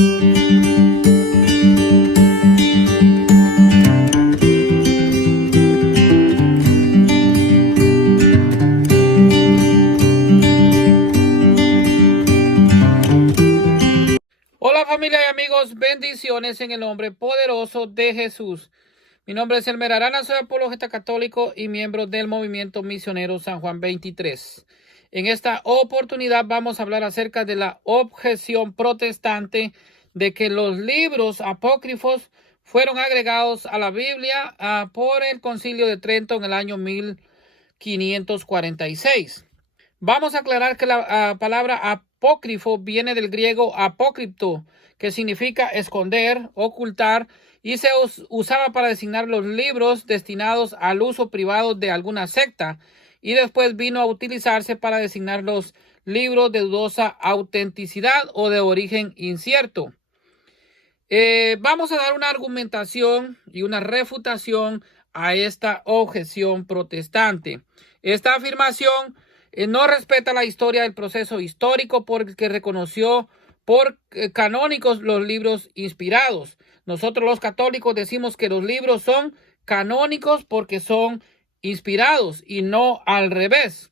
Hola familia y amigos, bendiciones en el nombre poderoso de Jesús. Mi nombre es Elmer Arana, soy apologeta católico y miembro del movimiento misionero San Juan 23. En esta oportunidad vamos a hablar acerca de la objeción protestante de que los libros apócrifos fueron agregados a la Biblia por el Concilio de Trento en el año 1546. Vamos a aclarar que la palabra apócrifo viene del griego apócripto, que significa esconder, ocultar, y se usaba para designar los libros destinados al uso privado de alguna secta, y después vino a utilizarse para designar los libros de dudosa autenticidad o de origen incierto. Vamos a dar una argumentación y una refutación a esta objeción protestante. Esta afirmación no respeta la historia del proceso histórico porque reconoció por canónicos los libros inspirados. Nosotros los católicos decimos que los libros son canónicos porque son inspirados y no al revés.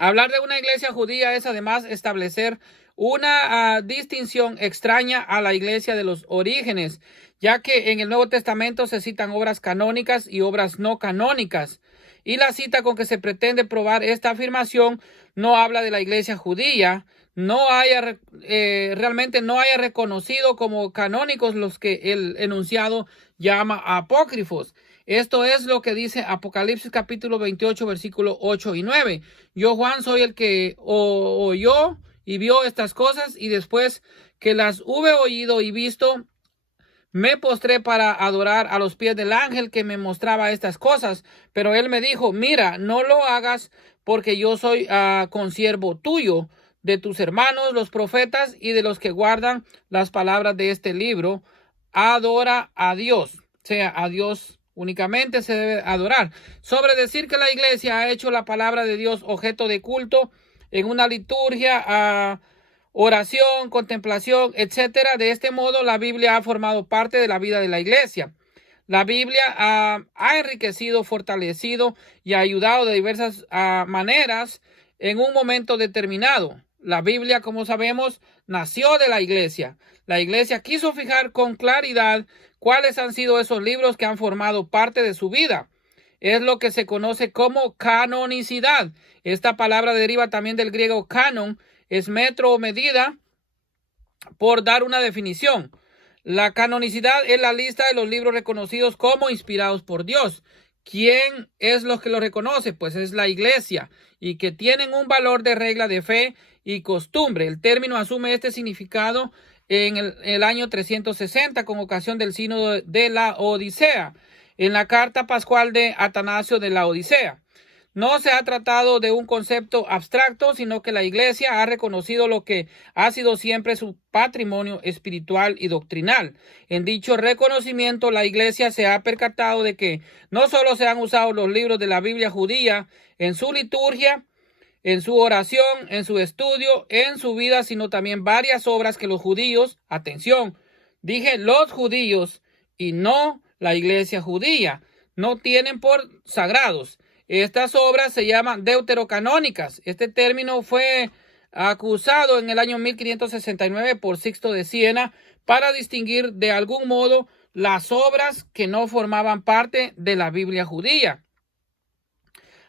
Hablar de una iglesia judía es además establecer una distinción extraña a la iglesia de los orígenes, ya que en el Nuevo Testamento se citan obras canónicas y obras no canónicas. Y la cita con que se pretende probar esta afirmación no habla de la iglesia judía, realmente no haya reconocido como canónicos los que el enunciado llama apócrifos. Esto es lo que dice Apocalipsis capítulo 28, versículo 8 y 9. Yo, Juan, soy el que oyó y vio estas cosas, y después que las hube oído y visto, me postré para adorar a los pies del ángel que me mostraba estas cosas. Pero él me dijo: mira, no lo hagas, porque yo soy consiervo tuyo, de tus hermanos los profetas y de los que guardan las palabras de este libro. Adora a Dios. O sea, a Dios únicamente se debe adorar. Sobre decir que la iglesia ha hecho la palabra de Dios objeto de culto en una liturgia, oración, contemplación, etcétera. De este modo, la Biblia ha formado parte de la vida de la iglesia. La Biblia ha enriquecido, fortalecido y ha ayudado de diversas maneras en un momento determinado. La Biblia, como sabemos, nació de la iglesia. La iglesia quiso fijar con claridad cuáles han sido esos libros que han formado parte de su vida. Es lo que se conoce como canonicidad. Esta palabra deriva también del griego canon, es metro o medida, por dar una definición. La canonicidad es la lista de los libros reconocidos como inspirados por Dios. ¿Quién es los que lo reconoce? Pues es la iglesia, y que tienen un valor de regla de fe y costumbre. El término asume este significado en el año 360 con ocasión del sínodo de la Odisea, en la carta pascual de Atanasio de la Odisea. No se ha tratado de un concepto abstracto, sino que la iglesia ha reconocido lo que ha sido siempre su patrimonio espiritual y doctrinal. En dicho reconocimiento, la iglesia se ha percatado de que no solo se han usado los libros de la Biblia judía en su liturgia, en su oración, en su estudio, en su vida, sino también varias obras que los judíos, atención, dije los judíos y no la iglesia judía, no tienen por sagrados. Estas obras se llaman deuterocanónicas. Este término fue acusado en el año 1569 por Sixto de Siena para distinguir de algún modo las obras que no formaban parte de la Biblia judía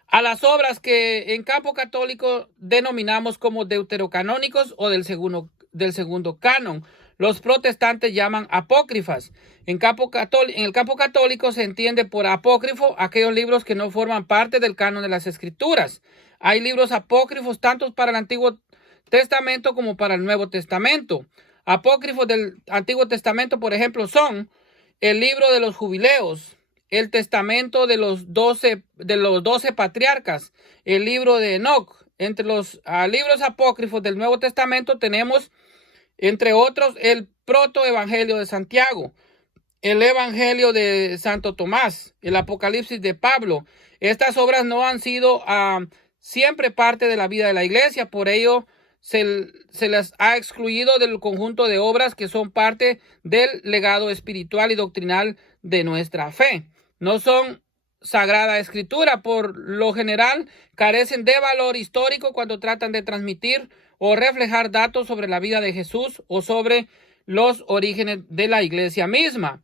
a las obras que en campo católico denominamos como deuterocanónicos o del segundo canon. Los protestantes llaman apócrifas. En el campo católico se entiende por apócrifo aquellos libros que no forman parte del canon de las Escrituras. Hay libros apócrifos tanto para el Antiguo Testamento como para el Nuevo Testamento. Apócrifos del Antiguo Testamento, por ejemplo, son el libro de los jubileos, el testamento de los 12 patriarcas, el libro de Enoc. Entre los libros apócrifos del Nuevo Testamento tenemos, entre otros, el protoevangelio de Santiago, el evangelio de Santo Tomás, el Apocalipsis de Pablo. Estas obras no han sido siempre parte de la vida de la iglesia, por ello se las ha excluido del conjunto de obras que son parte del legado espiritual y doctrinal de nuestra fe. No son Sagrada Escritura. Por lo general, carecen de valor histórico cuando tratan de transmitir o reflejar datos sobre la vida de Jesús o sobre los orígenes de la iglesia misma.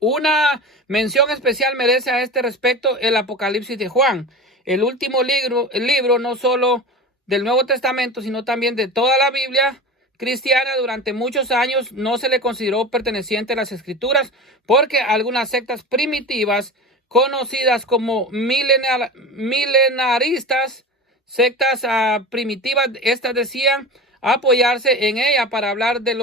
Una mención especial merece a este respecto el Apocalipsis de Juan, el último libro no solo del Nuevo Testamento, sino también de toda la Biblia cristiana. Durante muchos años no se le consideró perteneciente a las Escrituras porque algunas sectas primitivas conocidas como milenaristas, sectas primitivas, estas decían apoyarse en ella para hablar del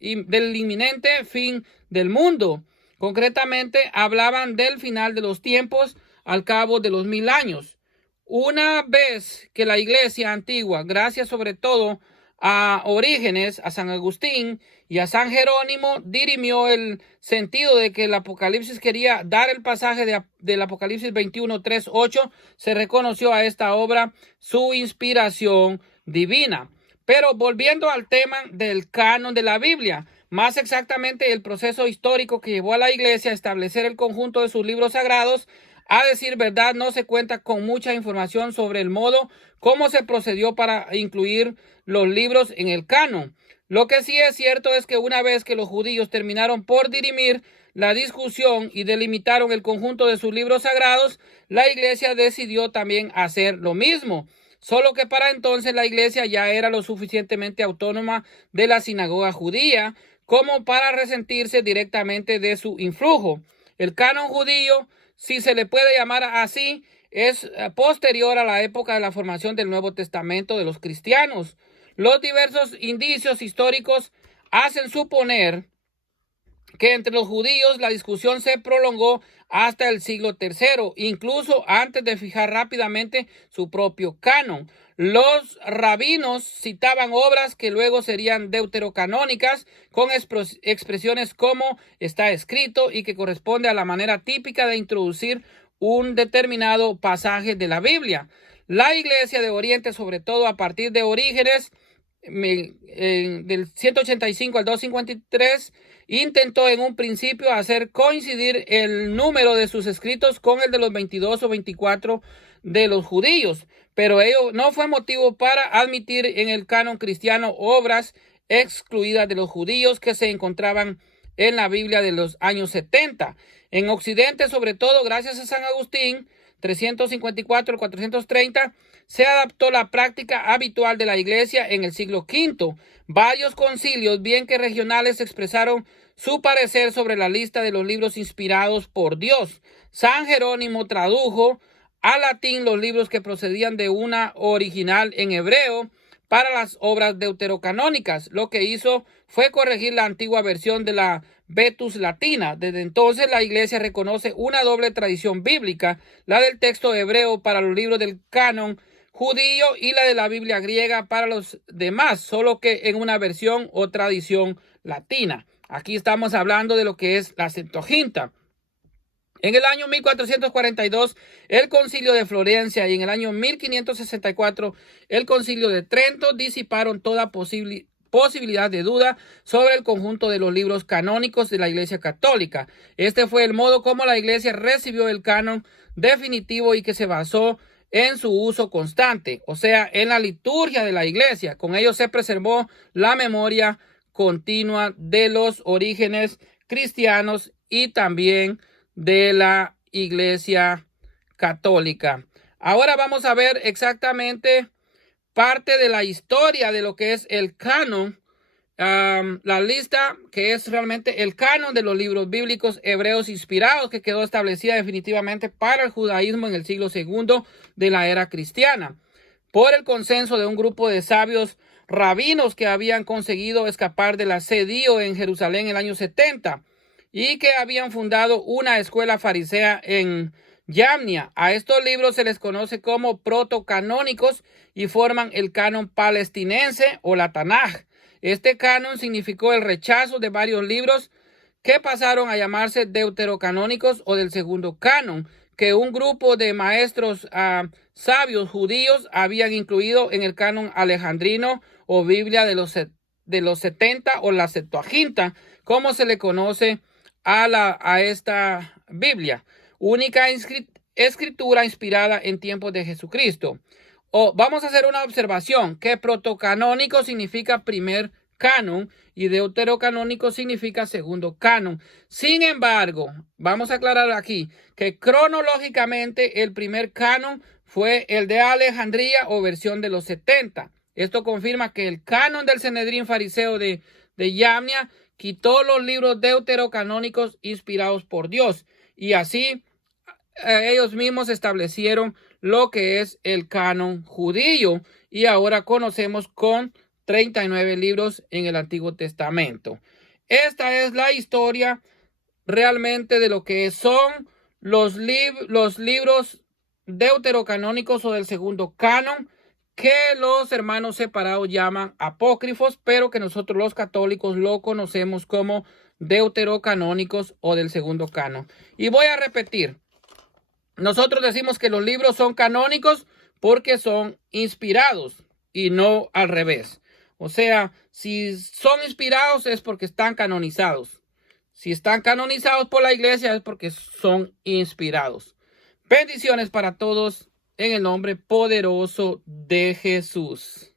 inminente fin del mundo. Concretamente, hablaban del final de los tiempos al cabo de los 1000 años. Una vez que la iglesia antigua, gracias sobre todo a Orígenes, a San Agustín y a San Jerónimo, dirimió el sentido de que el Apocalipsis quería dar el pasaje del Apocalipsis 21, 3, 8, se reconoció a esta obra su inspiración divina. Pero volviendo al tema del canon de la Biblia, más exactamente el proceso histórico que llevó a la iglesia a establecer el conjunto de sus libros sagrados, a decir verdad, no se cuenta con mucha información sobre el modo cómo se procedió para incluir los libros en el canon. Lo que sí es cierto es que una vez que los judíos terminaron por dirimir la discusión y delimitaron el conjunto de sus libros sagrados, la iglesia decidió también hacer lo mismo. Solo que para entonces la iglesia ya era lo suficientemente autónoma de la sinagoga judía como para resentirse directamente de su influjo. El canon judío, si se le puede llamar así, es posterior a la época de la formación del Nuevo Testamento de los cristianos. Los diversos indicios históricos hacen suponer que entre los judíos la discusión se prolongó hasta el siglo III, incluso antes de fijar rápidamente su propio canon. Los rabinos citaban obras que luego serían deuterocanónicas con expresiones como está escrito y que corresponde a la manera típica de introducir un determinado pasaje de la Biblia. La Iglesia de Oriente, sobre todo a partir de Orígenes, del 185 al 253, intentó en un principio hacer coincidir el número de sus escritos con el de los 22 o 24 de los judíos, pero ello no fue motivo para admitir en el canon cristiano obras excluidas de los judíos que se encontraban en la Biblia de los años 70. En Occidente, sobre todo gracias a San Agustín, 354 al 430, se adaptó la práctica habitual de la iglesia en el siglo V. Varios concilios, bien que regionales, expresaron su parecer sobre la lista de los libros inspirados por Dios. San Jerónimo tradujo al latín los libros que procedían de una original en hebreo para las obras deuterocanónicas. Lo que hizo fue corregir la antigua versión de la Vetus Latina. Desde entonces la iglesia reconoce una doble tradición bíblica, la del texto hebreo para los libros del canon judío y la de la Biblia griega para los demás, solo que en una versión o tradición latina. Aquí estamos hablando de lo que es la Septuaginta. En el año 1442, el Concilio de Florencia, y en el año 1564, el Concilio de Trento disiparon toda posibilidad de duda sobre el conjunto de los libros canónicos de la Iglesia Católica. Este fue el modo como la Iglesia recibió el canon definitivo y que se basó en su uso constante, o sea, en la liturgia de la Iglesia. Con ello se preservó la memoria continua de los orígenes cristianos y también de la Iglesia Católica. Ahora vamos a ver exactamente parte de la historia de lo que es el canon, la lista que es realmente el canon de los libros bíblicos hebreos inspirados, que quedó establecida definitivamente para el judaísmo en el siglo II de la era cristiana, por el consenso de un grupo de sabios rabinos que habían conseguido escapar del asedio en Jerusalén en el año 70 y que habían fundado una escuela farisea en Yamnia. A estos libros se les conoce como protocanónicos y forman el canon palestinense o la Tanaj. Este canon significó el rechazo de varios libros que pasaron a llamarse deuterocanónicos o del segundo canon, que un grupo de maestros sabios judíos habían incluido en el canon alejandrino o Biblia de los 70 o la Septuaginta, como se le conoce a esta Biblia, única escritura inspirada en tiempos de Jesucristo. Vamos a hacer una observación, que protocanónico significa primer canon y deuterocanónico significa segundo canon. Sin embargo, vamos a aclarar aquí que cronológicamente el primer canon fue el de Alejandría o versión de los 70. Esto confirma que el canon del Sanedrín fariseo de Yamnia quitó los libros deuterocanónicos inspirados por Dios, y así ellos mismos establecieron lo que es el canon judío, y ahora conocemos con 39 libros en el Antiguo Testamento. Esta es la historia realmente de lo que son los libros deuterocanónicos o del segundo canon, que los hermanos separados llaman apócrifos, pero que nosotros los católicos lo conocemos como deuterocanónicos o del segundo canon. Y voy a repetir, nosotros decimos que los libros son canónicos porque son inspirados y no al revés. O sea, si son inspirados es porque están canonizados. Si están canonizados por la iglesia es porque son inspirados. Bendiciones para todos en el nombre poderoso de Jesús.